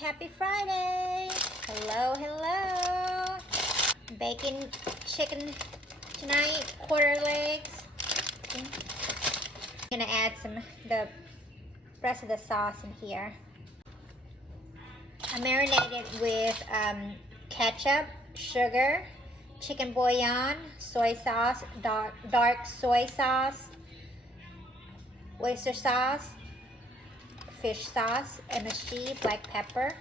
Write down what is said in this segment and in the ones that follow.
Happy Friday! Hello, hello! Bacon chicken tonight, quarter legs. I'm gonna add the rest of the sauce in here. I marinated with ketchup, sugar, chicken bouillon, soy sauce, dark soy sauce, oyster sauce, fish sauce, MSG, black pepper,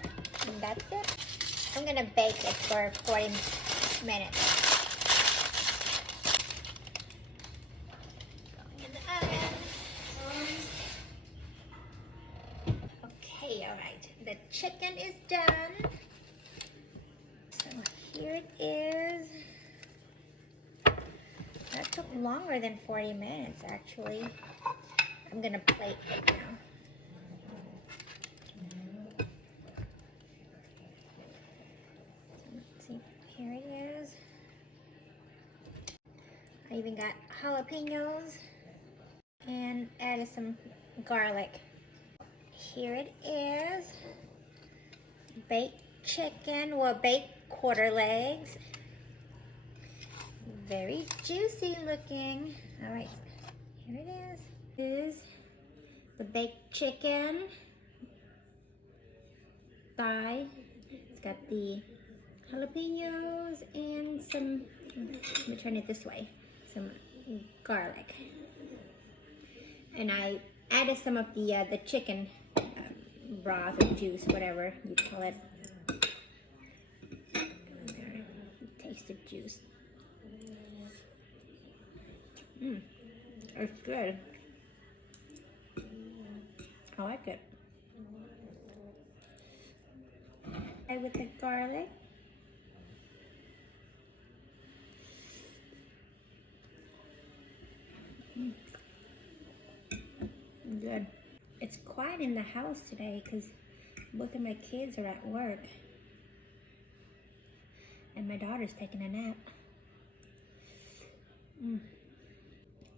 and that's it. I'm gonna bake it for 40 minutes. Going in the oven. Okay, all right. The chicken is done. So here it is. That took longer than 40 minutes, actually. I'm gonna plate it now. See, here it is. I even got jalapenos and added some garlic. Here it is. Baked chicken, or baked quarter legs. Very juicy looking. All right, here it is. This is the baked chicken thigh. It's got the jalapenos and some, let me turn it this way, some garlic. And I added some of the chicken broth or juice, whatever you call it. There, taste the juice. It's good. I like it. And with the garlic. Good. It's quiet in the house today because both of my kids are at work. And my daughter's taking a nap.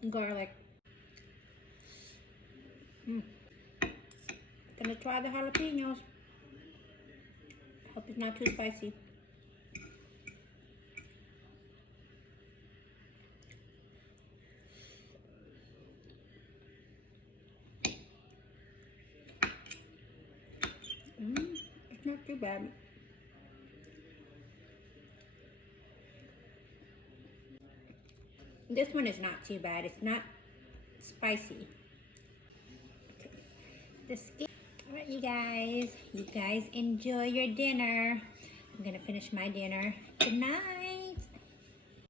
Garlic. Gonna try the jalapenos. Hope it's not too spicy. It's not too bad. This one is not too bad. It's not spicy. Okay. The skin. All right, you guys enjoy your dinner. I'm gonna finish my dinner. Good night.